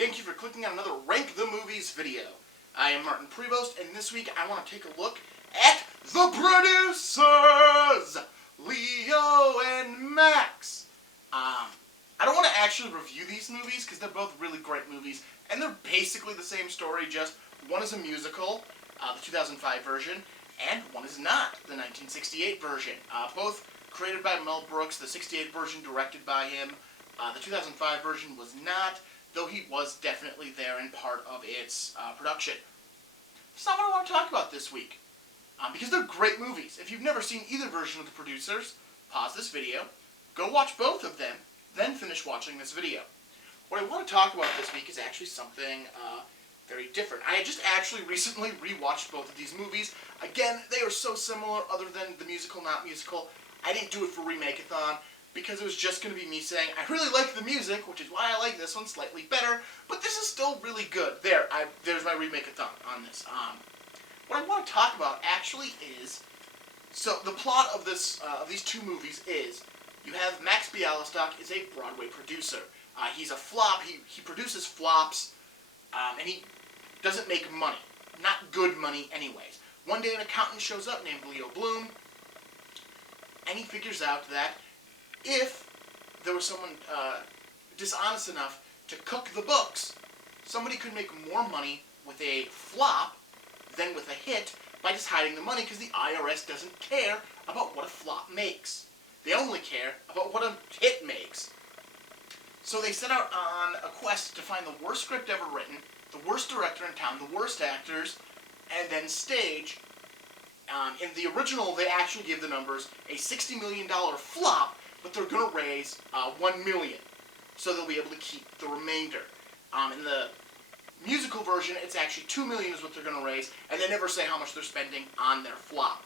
Thank you for clicking on another Rank the Movies video. I am Martin Prevost, and this week I want to take a look at the producers, Leo and Max. I don't want to actually review these movies because they're both really great movies, and they're basically the same story, just one is a musical, the 2005 version, and one is not, the 1968 version. Both created by Mel Brooks, the 68 version directed by him. The 2005 version was not, though he was definitely there in part of its production. That's not what I want to talk about this week, because they're great movies. If you've never seen either version of the producers, pause this video, go watch both of them, then finish watching this video. What I want to talk about this week is actually something very different. I had just actually recently rewatched both of these movies. Again, they are so similar, other than the musical, not musical. I didn't do it for Remake-a-thon, because it was just going to be me saying, I really like the music, which is why I like this one slightly better, but this is still really good. There's my Remake-a-thon on this. What I want to talk about actually is, so the plot of this of these two movies is, you have Max Bialystock is a Broadway producer. He's a flop, he produces flops, and he doesn't make money. Not good money anyways. One day an accountant shows up named Leo Bloom, and he figures out that if there was someone dishonest enough to cook the books, somebody could make more money with a flop than with a hit by just hiding the money, because the IRS doesn't care about what a flop makes. They only care about what a hit makes. So they set out on a quest to find the worst script ever written, the worst director in town, the worst actors, and then stage. In the original, they actually give the numbers a $60 million flop, but they're going to raise $1 million, so they'll be able to keep the remainder. In the musical version, it's actually $2 million is what they're going to raise, and they never say how much they're spending on their flop.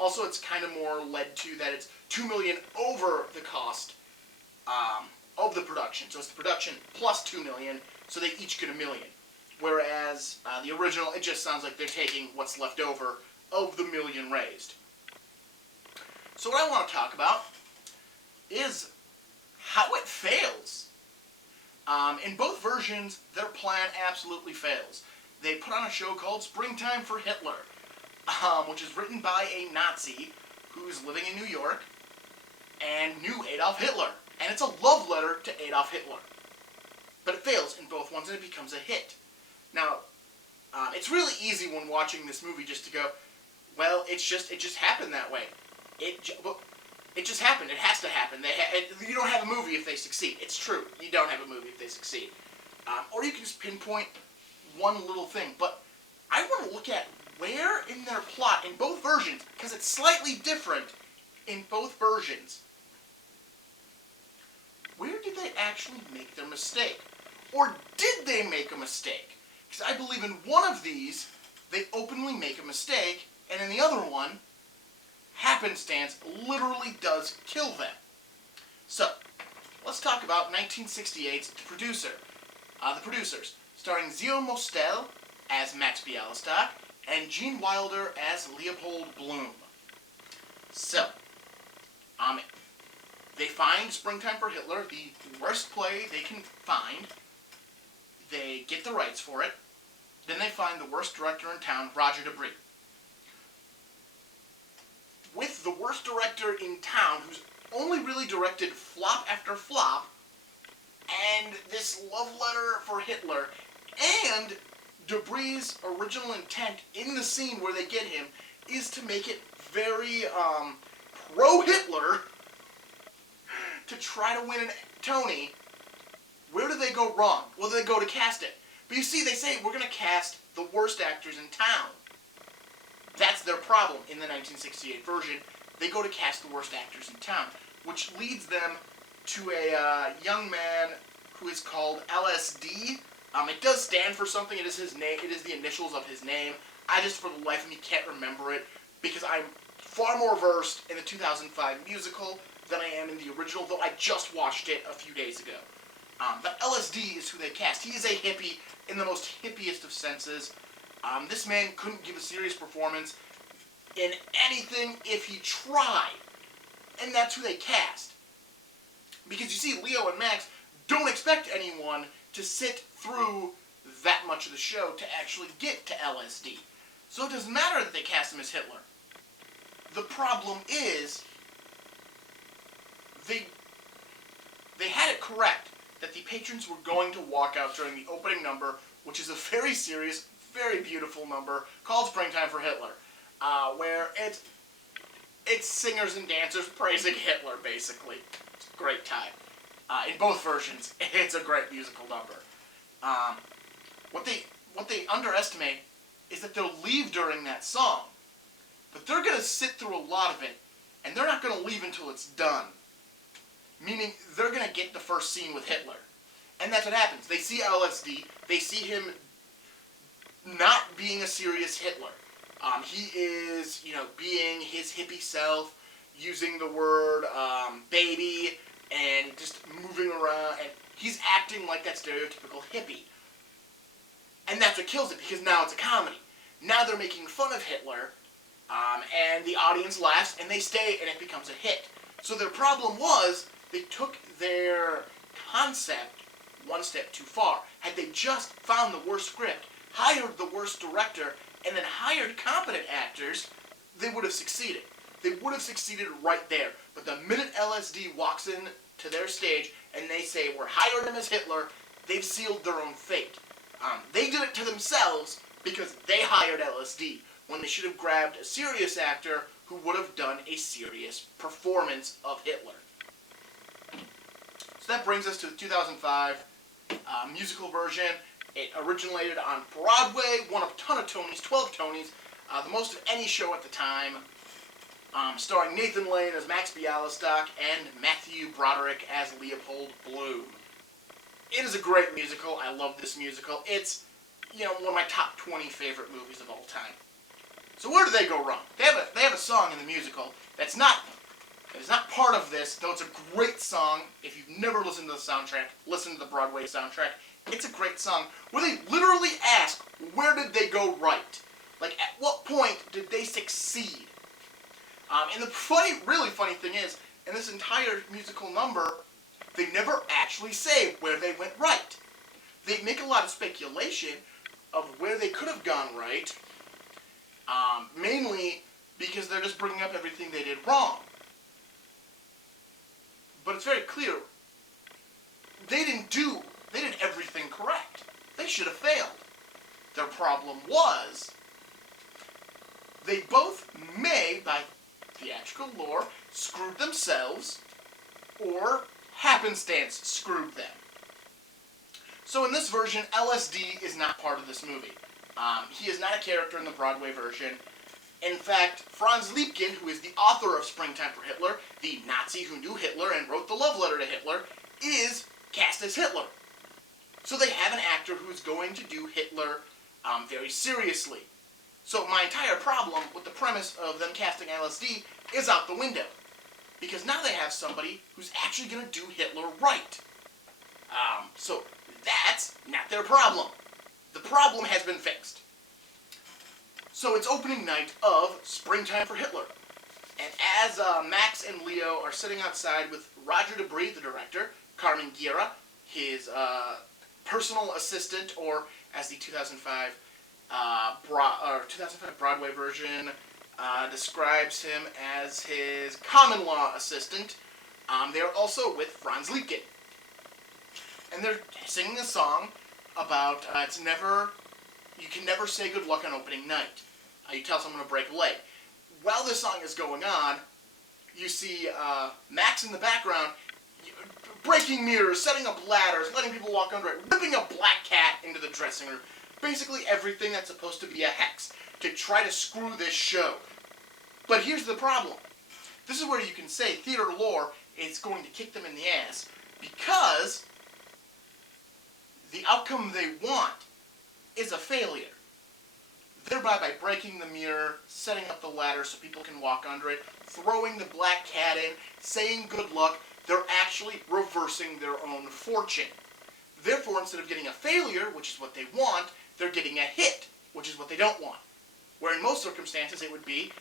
Also, it's kind of more led to that it's $2 million over the cost of the production. So it's the production plus $2 million, so they each get $1 million. Whereas the original, it just sounds like they're taking what's left over of the $1 million raised. So what I want to talk about is how it fails. In both versions, their plan absolutely fails. They put on a show called Springtime for Hitler, which is written by a Nazi who's living in New York and knew Adolf Hitler. And it's a love letter to Adolf Hitler. But it fails in both ones and it becomes a hit. Now, it's really easy when watching this movie just to go, well, it just happened that way. It just happened. It has to happen. You don't have a movie if they succeed. It's true. You don't have a movie if they succeed. Or you can just pinpoint one little thing. But I want to look at where in their plot, in both versions, because it's slightly different in both versions, where did they actually make their mistake? Or did they make a mistake? Because I believe in one of these, they openly make a mistake, and in the other one, happenstance literally does kill them. So, let's talk about 1968's The Producers, starring Zio Mostel as Max Bialystock and Gene Wilder as Leopold Bloom. So, they find Springtime for Hitler, the worst play they can find. They get the rights for it. Then they find the worst director in town, Roger Debris. With the worst director in town, who's only really directed flop after flop, and this love letter for Hitler, and Debris' original intent in the scene where they get him is to make it very pro-Hitler, to try to win a Tony. Where do they go wrong? Well, they go to cast it. But you see, they say, we're going to cast the worst actors in town. That's their problem in the 1968 version. They go to cast the worst actors in town, which leads them to a young man who is called LSD. It does stand for something. It is his name. It is the initials of his name. I just, for the life of me, can't remember it, because I'm far more versed in the 2005 musical than I am in the original, though I just watched it a few days ago. But LSD is who they cast. He is a hippie in the most hippiest of senses. This man couldn't give a serious performance in anything if he tried. And that's who they cast. Because you see, Leo and Max don't expect anyone to sit through that much of the show to actually get to LSD. So it doesn't matter that they cast him as Hitler. The problem is they had it correct that the patrons were going to walk out during the opening number, which is a very serious, very beautiful number called Springtime for Hitler, where it's singers and dancers praising Hitler, basically. It's a great time. In both versions, it's a great musical number. What they underestimate is that they'll leave during that song, but they're going to sit through a lot of it, and they're not going to leave until it's done. Meaning, they're going to get the first scene with Hitler. And that's what happens. They see LSD, they see him not being a serious Hitler. He is, being his hippie self, using the word baby, and just moving around, and he's acting like that stereotypical hippie. And that's what kills it, because now it's a comedy. Now they're making fun of Hitler, and the audience laughs, and they stay, and it becomes a hit. So their problem was, they took their concept one step too far. Had they just found the worst script, hired the worst director, and then hired competent actors, they would have succeeded. They would have succeeded right there. But the minute LSD walks in to their stage and they say, we're hiring him as Hitler, they've sealed their own fate. They did it to themselves because they hired LSD, when they should have grabbed a serious actor who would have done a serious performance of Hitler. So that brings us to the 2005 musical version. It originated on Broadway, won a ton of Tonys, 12 Tonys, the most of any show at the time, starring Nathan Lane as Max Bialystock and Matthew Broderick as Leopold Bloom. It is a great musical. I love this musical. It's, one of my top 20 favorite movies of all time. So where do they go wrong? They have a song in the musical that is not part of this, though it's a great song. If you've never listened to the soundtrack, listen to the Broadway soundtrack. It's a great song where they literally ask, where did they go right? Like, at what point did they succeed? And the really funny thing is, in this entire musical number, they never actually say where they went right. They make a lot of speculation of where they could have gone right, mainly because they're just bringing up everything they did wrong. But it's very clear, they did everything correct. They should have failed. Their problem was, they both may, by theatrical lore, screwed themselves, or happenstance screwed them. So in this version, LSD is not part of this movie. He is not a character in the Broadway version. In fact, Franz Liebken, who is the author of Springtime for Hitler, the Nazi who knew Hitler and wrote the love letter to Hitler, is cast as Hitler. So they have an actor who's going to do Hitler very seriously. So my entire problem with the premise of them casting LSD is out the window. Because now they have somebody who's actually going to do Hitler right. So that's not their problem. The problem has been fixed. So it's opening night of Springtime for Hitler. And as Max and Leo are sitting outside with Roger Debris, the director, Carmen Guerra, his personal assistant, or as the 2005 Broadway version describes him as his common law assistant, they're also with Franz Liebken. And they're singing a song about you can never say good luck on opening night. You tell someone to break a leg. While this song is going on, you see Max in the background breaking mirrors, setting up ladders, letting people walk under it, whipping a black cat into the dressing room. Basically everything that's supposed to be a hex to try to screw this show. But here's the problem. This is where you can say theater lore is going to kick them in the ass, because the outcome they want is a failure. Thereby, by breaking the mirror, setting up the ladder so people can walk under it, throwing the black cat in, saying good luck, they're actually reversing their own fortune. Therefore, instead of getting a failure, which is what they want, they're getting a hit, which is what they don't want. Where in most circumstances it would be,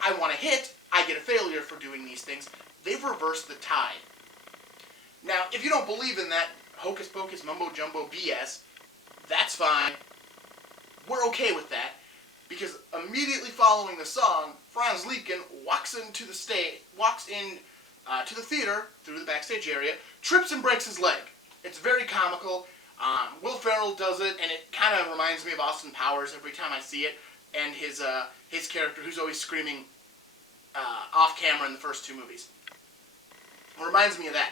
I want a hit, I get a failure for doing these things. They've reversed the tide. Now, if you don't believe in that hocus pocus mumbo jumbo BS, that's fine. We're okay with that. Because immediately following the song, Franz Liebken walks in to the theater through the backstage area, trips and breaks his leg. It's very comical. Will Ferrell does it, and it kind of reminds me of Austin Powers every time I see it, and his character who's always screaming off camera in the first two movies. It reminds me of that.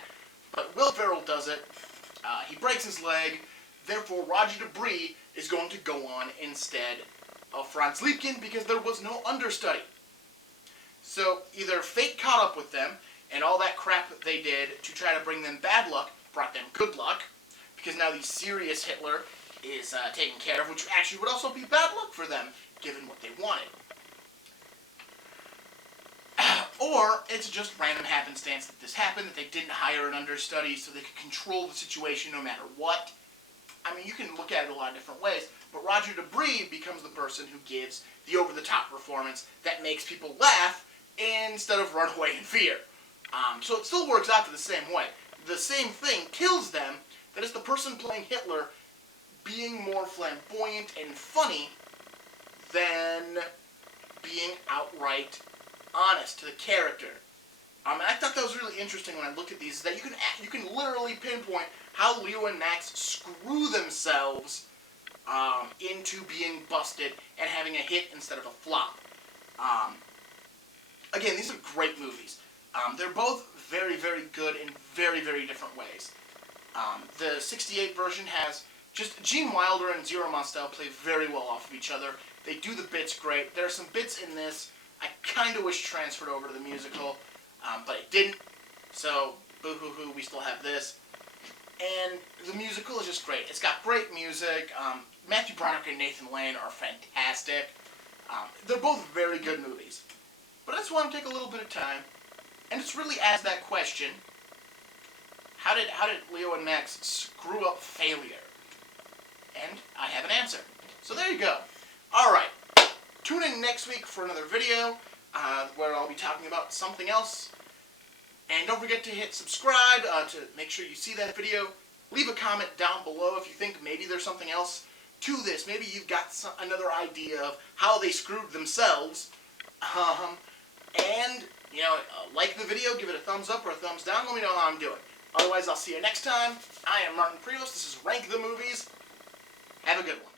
But Will Ferrell does it. He breaks his leg. Therefore, Roger Debris is going to go on instead of Franz Liebken because there was no understudy. So either fate caught up with them, and all that crap that they did to try to bring them bad luck brought them good luck, because now the serious Hitler is taken care of, which actually would also be bad luck for them, given what they wanted. Or it's just random happenstance that this happened, that they didn't hire an understudy so they could control the situation no matter what. I mean, you can look at it a lot of different ways, but Roger Debris becomes the person who gives the over-the-top performance that makes people laugh instead of run away in fear. So it still works out to the same way. The same thing kills them, that is the person playing Hitler being more flamboyant and funny than being outright honest to the character. And I thought that was really interesting when I looked at these, is that you can literally pinpoint how Leo and Max screw themselves into being busted and having a hit instead of a flop. Again, these are great movies. They're both very, very good in very, very different ways. The 68 version has just Gene Wilder and Zero Mostel play very well off of each other. They do the bits great. There are some bits in this I kind of wish transferred over to the musical, but it didn't. So, boo-hoo-hoo, we still have this. And the musical is just great. It's got great music. Matthew Broderick and Nathan Lane are fantastic. They're both very good movies. But I just want to take a little bit of time and just really ask that question. How did Leo and Max screw up failure? And I have an answer. So there you go. Alright. Tune in next week for another video where I'll be talking about something else. And don't forget to hit subscribe to make sure you see that video. Leave a comment down below if you think maybe there's something else to this. Maybe you've got another idea of how they screwed themselves. And, you know, like the video, give it a thumbs up or a thumbs down. Let me know how I'm doing. Otherwise, I'll see you next time. I am Martin Prevost. This is Rank the Movies. Have a good one.